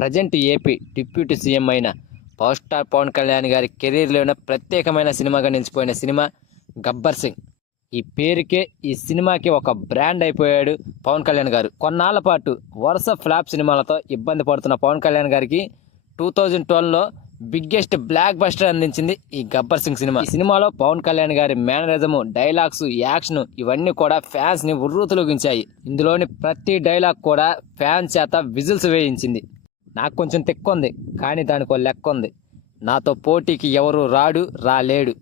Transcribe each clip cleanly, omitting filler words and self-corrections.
Present AP deputy CM అయిన power star Pawan Kalyan గారి కెరీర్లోనే ప్రత్యేకమైన సినిమాగా నిలిచిపోయిన సినిమా గబ్బర్ సింగ్. ఈ పేరుకే ఈ సినిమాకి ఒక బ్రాండ్ అయిపోయాడు పవన్ కళ్యాణ్ గారు. కొన్నాళ్ల పాటు వరుస ఫ్లాప్ సినిమాలతో ఇబ్బంది పడుతున్న పవన్ కళ్యాణ్ గారికి 2012లో బిగ్గెస్ట్ బ్లాక్ బస్టర్ అందించింది ఈ గబ్బర్ సింగ్ సినిమా. ఈ సినిమాలో పవన్ కళ్యాణ్ గారి మేనరిజము, డైలాగ్స్, యాక్షన్ ఇవన్నీ కూడా ఫ్యాన్స్ ని ఉర్రూతలొగించాయి. ఇందులోని ప్రతి డైలాగ్ కూడా ఫ్యాన్స్ చేత విజిల్స్ వేయించింది. నాకు కొంచెం తిక్కుంది, కానీ దానికి ఒక లెక్క ఉంది. నాతో పోటీకి ఎవరు రాలేడు,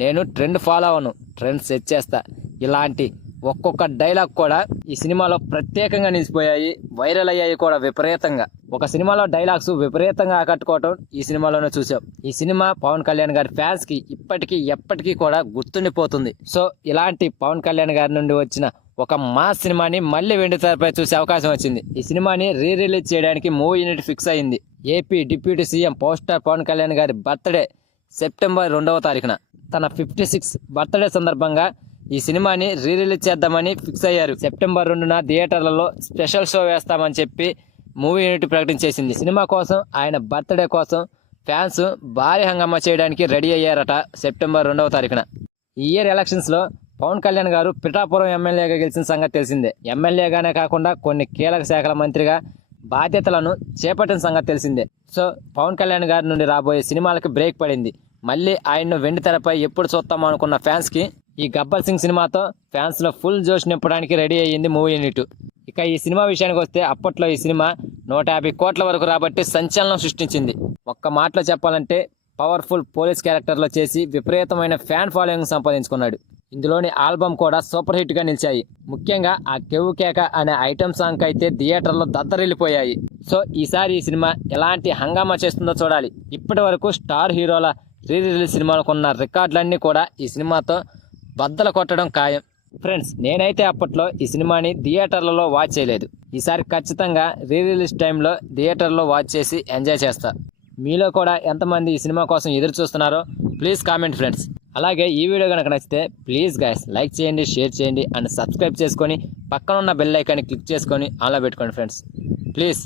నేను ట్రెండ్ ఫాలో అవను, ట్రెండ్ సెట్ చేస్తా. ఇలాంటి ఒక్కొక్క డైలాగ్ కూడా ఈ సినిమాలో ప్రత్యేకంగా నిలిచిపోయాయి, వైరల్ అయ్యాయి కూడా విపరీతంగా. ఒక సినిమాలో డైలాగ్స్ విపరీతంగా ఆకట్టుకోవటం ఈ సినిమాలోనే చూసాం. ఈ సినిమా పవన్ కళ్యాణ్ గారి ఫ్యాన్స్ కి ఇప్పటికీ ఎప్పటికీ కూడా గుర్తుండిపోతుంది. సో ఇలాంటి పవన్ కళ్యాణ్ గారి నుండి వచ్చిన ఒక మాస్ సినిమాని మళ్ళీ వెండితెరపై చూసే అవకాశం వచ్చింది. ఈ సినిమాని రిలీజ్ చేయడానికి మూవీ యూనిట్ ఫిక్స్ అయింది. AP deputy CM power star Pawan Kalyan గారి బర్త్డే సెప్టెంబర్ 2వ తారీఖున, తన 56 బర్త్డే సందర్భంగా ఈ సినిమాని రిలీజ్ చేద్దామని ఫిక్స్ అయ్యారు. సెప్టెంబర్ 2న థియేటర్లలో స్పెషల్ షో వేస్తామని చెప్పి మూవీ యూనిట్ ప్రకటించేసింది. సినిమా కోసం, ఆయన బర్త్డే కోసం ఫ్యాన్స్ భారీ హంగామా చేయడానికి రెడీ అయ్యారట సెప్టెంబర్ 2వ తారీఖున. ఈ ఇయర్ ఎలక్షన్స్ లో పవన్ కళ్యాణ్ గారు పిఠాపురం ఎమ్మెల్యేగా గెలిచిన సంగతి తెలిసిందే. ఎమ్మెల్యేగానే కాకుండా కొన్ని కీలక శాఖల మంత్రిగా బాధ్యతలను చేపట్టిన సంగతి తెలిసిందే. సో పవన్ కళ్యాణ్ గారి నుండి రాబోయే సినిమాలకి బ్రేక్ పడింది. మళ్ళీ ఆయన్ను వెండితెరపై ఎప్పుడు చూస్తామో అనుకున్న ఫ్యాన్స్ కి ఈ గబ్బర్ సింగ్ సినిమాతో ఫ్యాన్స్ లో ఫుల్ జోష్ నింపడానికి రెడీ అయ్యింది మూవీ యూనిట్. ఇక ఈ సినిమా విషయానికి వస్తే, అప్పట్లో ఈ సినిమా 150 కోట్ల వరకు రాబట్టి సంచలనం సృష్టించింది. ఒక్క మాటలో చెప్పాలంటే పవర్ఫుల్ పోలీస్ క్యారెక్టర్లో చేసి విపరీతమైన ఫ్యాన్ ఫాలోయింగ్ సంపాదించుకున్నాడు. ఇందులోని ఆల్బమ్ కూడా సూపర్ హిట్ గా నిలిచాయి. ముఖ్యంగా ఆ కెవ్వు కేక అనే ఐటమ్ సాంగ్ అయితే థియేటర్లో దద్దరిల్లిపోయాయి. సో ఈసారి ఈ సినిమా ఎలాంటి హంగామా చేస్తుందో చూడాలి. ఇప్పటి వరకు స్టార్ హీరోల రిలీజ్ సినిమాలకు ఉన్న రికార్డులన్నీ కూడా ఈ సినిమాతో బద్దలు కొట్టడం ఖాయం. ఫ్రెండ్స్, నేనైతే అప్పట్లో ఈ సినిమాని థియేటర్లలో వాచ్ చేయలేదు. ఈసారి ఖచ్చితంగా రిలీజ్ టైంలో థియేటర్లో వాచ్ చేసి ఎంజాయ్ చేస్తా. మీలో కూడా ఎంతమంది ఈ సినిమా కోసం ఎదురు చూస్తున్నారో ప్లీజ్ కామెంట్ ఫ్రెండ్స్. అలాగే ఈ వీడియో కనుక నచ్చితే ప్లీజ్ గైస్ లైక్ చేయండి, షేర్ చేయండి అండ్ సబ్స్క్రైబ్ చేసుకొని పక్కన ఉన్న బెల్ ఐకాన్ని క్లిక్ చేసుకొని ఆన్లో పెట్టుకోండి ఫ్రెండ్స్. ప్లీజ్.